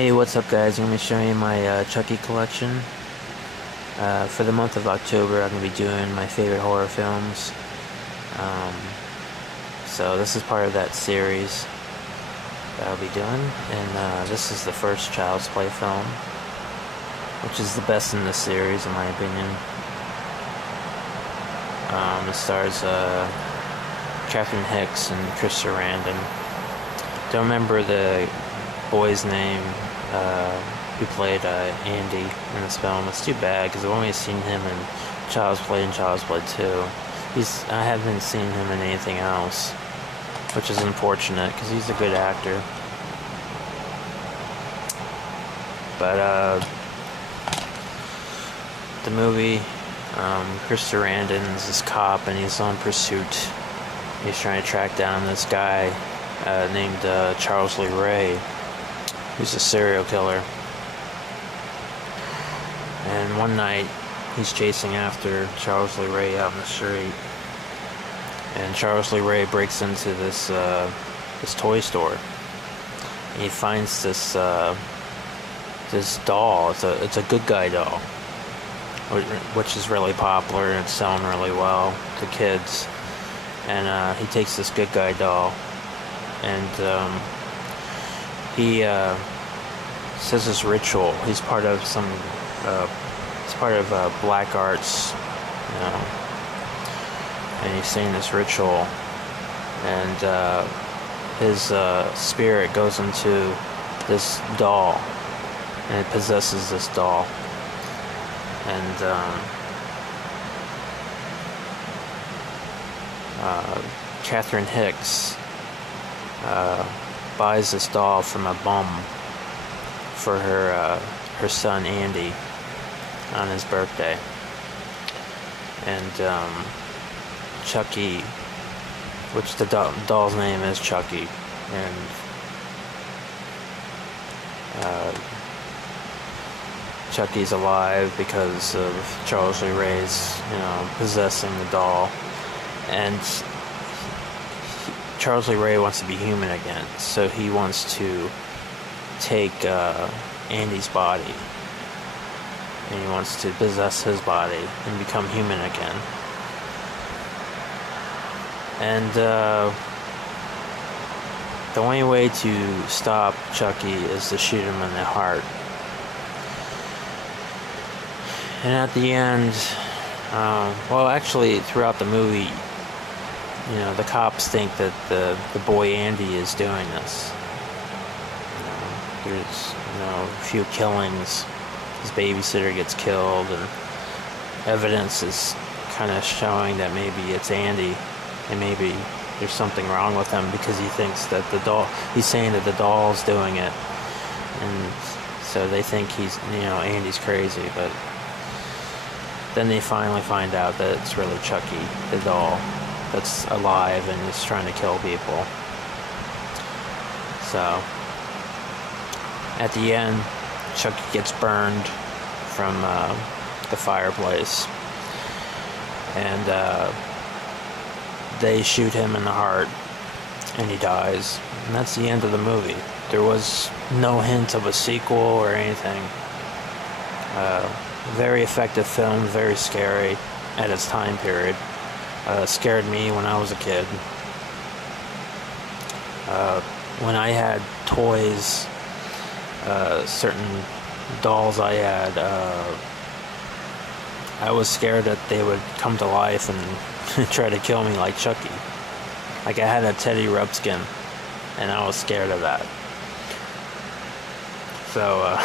Hey, what's up guys? I'm going to be showing you my Chucky collection. For the month of October, I'm going to be doing my favorite horror films. So this is part of that series that I'll be doing. And this is the first Child's Play film, which is the best in the series in my opinion. It stars Catherine Hicks and Chris Sarandon. Don't remember the boy's name who played Andy in this film. It's too bad because I've only seen him in Child's Play and Child's Play 2. I haven't seen him in anything else, which is unfortunate because he's a good actor. But the movie, Chris Sarandon's this cop and he's on pursuit. He's trying to track down this guy named Charles Lee Ray, who's a serial killer. And one night, he's chasing after Charles Lee Ray out in the street. And Charles Lee Ray breaks into this toy store. And he finds this doll. It's a good guy doll, which is really popular and it's selling really well to kids. And he takes this good guy doll, and he says this ritual. He's part of some. He's part of black arts, and he's saying this ritual, and his spirit goes into this doll, and it possesses this doll, and Catherine Hicks buys this doll from a bum for her son Andy on his birthday. And Chucky, which the doll's name is Chucky, and Chucky's alive because of Charles Lee Ray's, possessing the doll. And Charles Lee Ray wants to be human again, so he wants to take Andy's body, and he wants to possess his body and become human again. And the only way to stop Chucky is to shoot him in the heart. And at the end, well, actually, throughout the movie, the cops think that the boy Andy is doing this. There's, a few killings. His babysitter gets killed, and evidence is kind of showing that maybe it's Andy, and maybe there's something wrong with him because he thinks that he's saying that the doll's doing it, and so they think he's, Andy's crazy, but then they finally find out that it's really Chucky, the doll, that's alive and is trying to kill people. So at the end, Chucky gets burned from the fireplace, and they shoot him in the heart, and he dies. And that's the end of the movie. There was no hint of a sequel or anything. Very effective film, very scary at its time period. Scared me when I was a kid. When I had toys, certain dolls I had, I was scared that they would come to life and try to kill me like Chucky. Like I had a Teddy Ruxpin, and I was scared of that. So,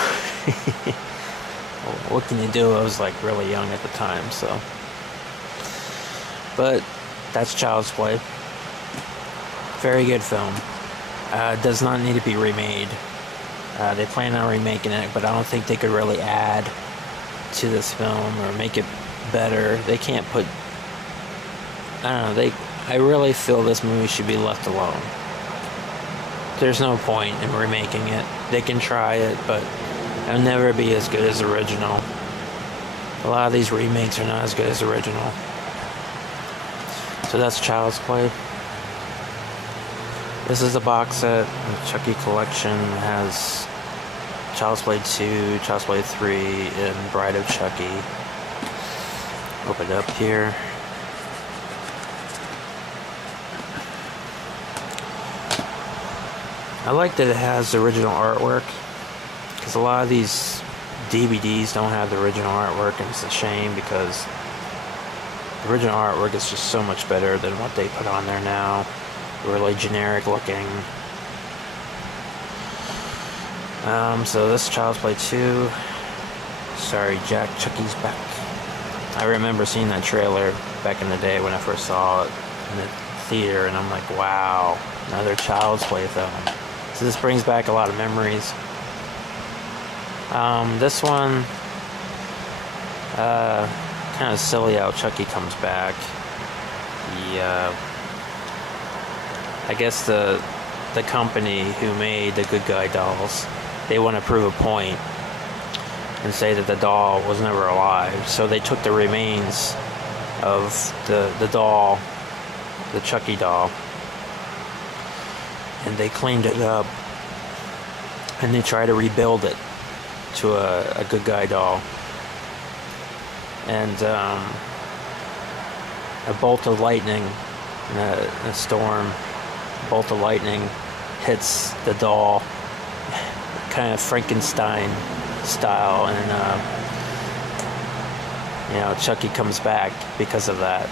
what can you do? I was like really young at the time, so. But that's Child's Play. Very good film. Does not need to be remade. They plan on remaking it, but I don't think they could really add to this film or make it better. They can't put... I don't know. I really feel this movie should be left alone. There's no point in remaking it. They can try it, but it'll never be as good as the original. A lot of these remakes are not as good as the original. So that's Child's Play. This is a box set. The Chucky Collection has Child's Play 2, Child's Play 3, and Bride of Chucky. Open it up here. I like that it has the original artwork, because a lot of these DVDs don't have the original artwork, and it's a shame because the original artwork is just so much better than what they put on there now. Really generic looking. So this is Child's Play 2. Sorry, Jack, Chucky's back. I remember seeing that trailer back in the day when I first saw it in the theater, and I'm like, wow, another Child's Play film. So this brings back a lot of memories. This one, kind of silly how Chucky comes back. I guess the company who made the good guy dolls, they want to prove a point and say that the doll was never alive. So they took the remains of the doll, the Chucky doll, and they cleaned it up, and they try to rebuild it to a good guy doll. And a bolt of lightning in a storm, a bolt of lightning hits the doll, kind of Frankenstein style, and Chucky comes back because of that.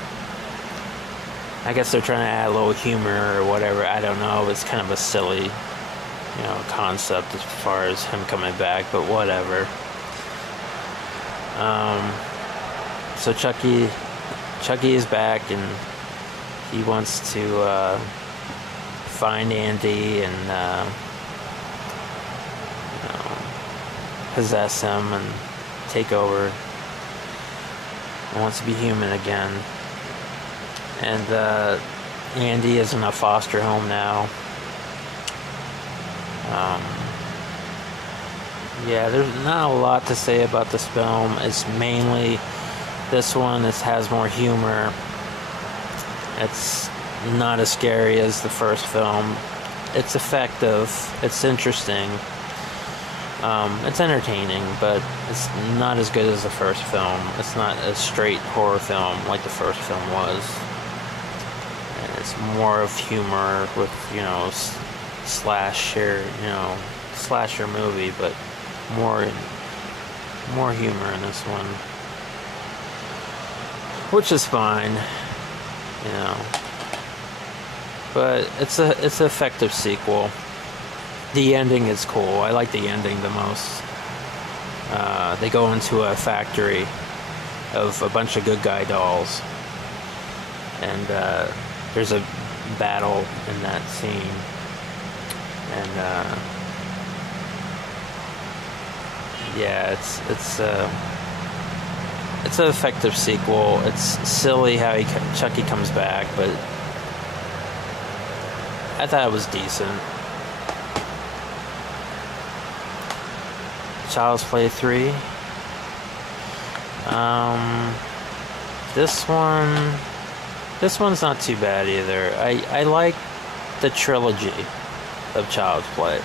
I guess they're trying to add a little humor or whatever. I don't know. It's kind of a silly, concept as far as him coming back, but whatever. So Chucky is back, and he wants to find Andy and possess him and take over. He wants to be human again. And Andy is in a foster home now. Yeah, there's not a lot to say about this film. It's mainly this one. It has more humor. It's not as scary as the first film. It's effective. It's interesting. It's entertaining, but it's not as good as the first film. It's not a straight horror film like the first film was. And it's more of humor with, slasher movie, but more humor in this one, which is fine, But it's an effective sequel. The ending is cool. I like the ending the most. They go into a factory of a bunch of good guy dolls, and there's a battle in that scene, and it's an effective sequel. It's silly how Chucky comes back, but I thought it was decent. Child's Play 3. This one's not too bad either. I like the trilogy of Child's Play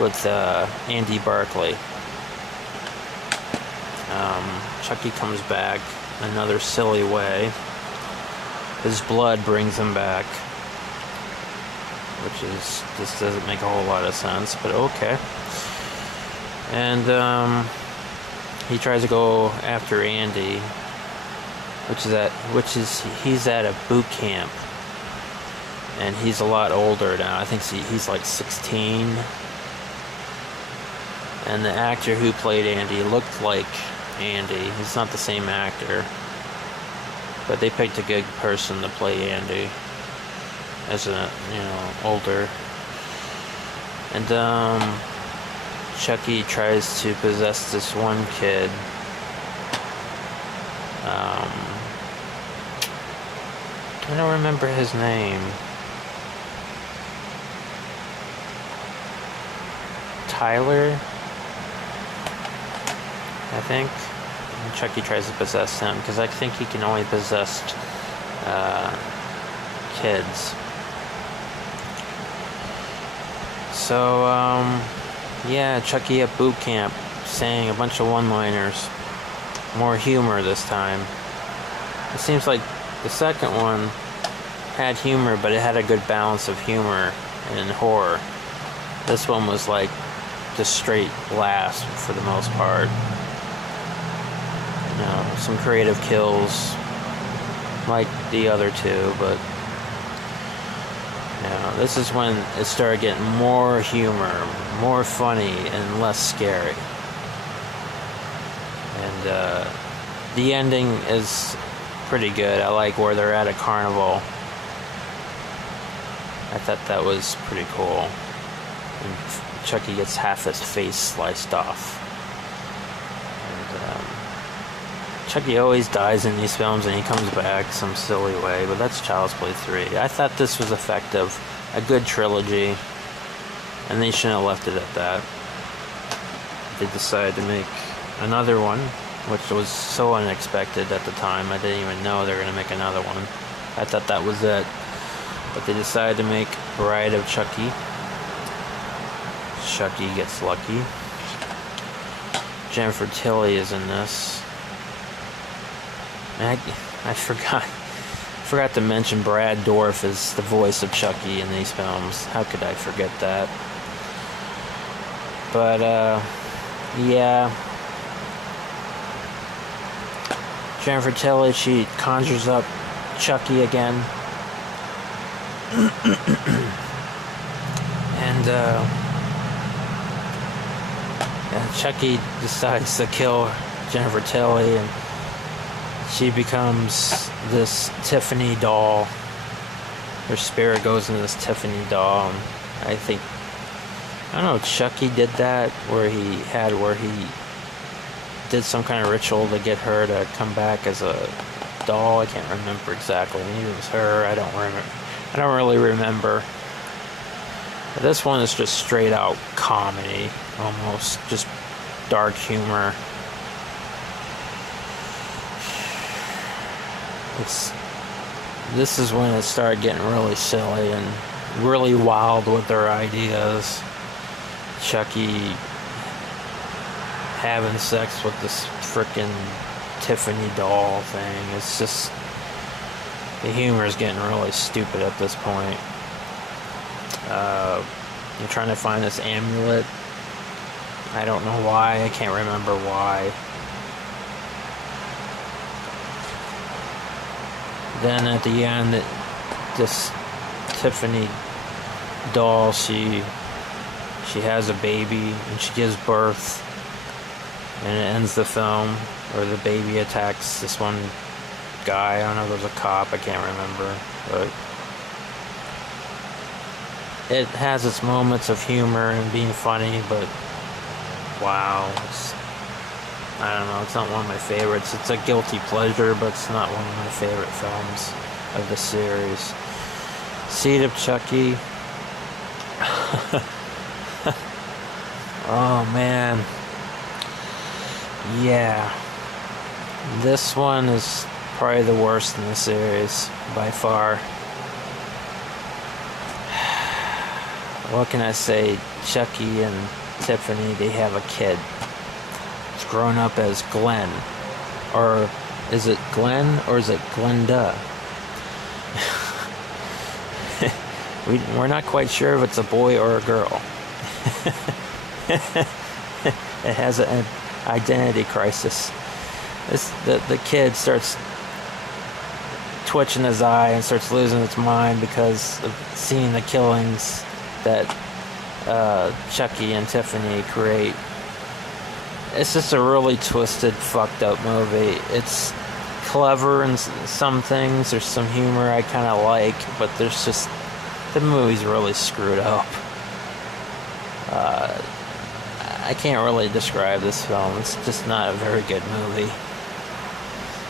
with Andy Barclay. Chucky comes back another silly way. His blood brings him back, which just doesn't make a whole lot of sense, but okay. And he tries to go after Andy, he's at a boot camp, and he's a lot older now. I think he's like 16. And the actor who played Andy looked like Andy. He's not the same actor, but they picked a good person to play Andy as older. And Chucky tries to possess this one kid. I don't remember his name. Tyler, I think. And Chucky tries to possess him, because I think he can only possess kids. So, Yeah, Chucky at boot camp, saying a bunch of one-liners. More humor this time. It seems like the second one had humor, but it had a good balance of humor and horror. This one was like just straight laughs for the most part. You know, some creative kills like the other two, but you know, this is when it started getting more humor, more funny, and less scary. And the ending is pretty good. I like where they're at a carnival. I thought that was pretty cool. And Chucky gets half his face sliced off. And Chucky always dies in these films and he comes back some silly way, but that's Child's Play 3. I thought this was effective. A good trilogy. And they shouldn't have left it at that. They decided to make another one, which was so unexpected at the time. I didn't even know they were going to make another one. I thought that was it. But they decided to make Bride of Chucky. Chucky Gets Lucky. Jennifer Tilly is in this. And I forgot to mention Brad Dourif is the voice of Chucky in these films. How could I forget that? But, yeah. Jennifer Tilly, she conjures up Chucky again. And, Chucky decides to kill Jennifer Tilly, and she becomes this Tiffany doll. Her spirit goes into this Tiffany doll, and I don't know, Chucky did that, where he did some kind of ritual to get her to come back as a doll. I can't remember exactly. Maybe it was her. I don't really remember. But this one is just straight out comedy, almost just dark humor. This is when it started getting really silly and really wild with their ideas. Chucky having sex with this frickin' Tiffany doll thing. It's just, the humor is getting really stupid at this point. I'm trying to find this amulet. I don't know why. I can't remember why. Then at the end, this Tiffany doll, she has a baby and she gives birth, and it ends the film where the baby attacks this one guy. I don't know if it was a cop, I can't remember, but it has its moments of humor and being funny, but wow, I don't know, it's not one of my favorites. It's a guilty pleasure, but it's not one of my favorite films of the series. Seed of Chucky. Oh man. Yeah. This one is probably the worst in the series, by far. What can I say? Chucky and Tiffany, they have a kid. It's grown up as Glenn. Or is it Glenn or is it Glenda? We're not quite sure if it's a boy or a girl. It has an identity crisis. The kid starts twitching his eye and starts losing its mind because of seeing the killings that Chucky and Tiffany create. It's just a really twisted, fucked up movie. It's clever in some things. There's some humor I kind of like, but there's just, the movie's really screwed up. I can't really describe this film. It's just not a very good movie.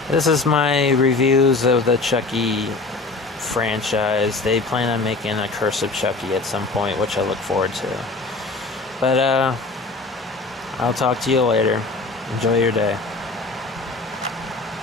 This is my reviews of the Chucky franchise. They plan on making a Curse of Chucky at some point, which I look forward to. But I'll talk to you later. Enjoy your day.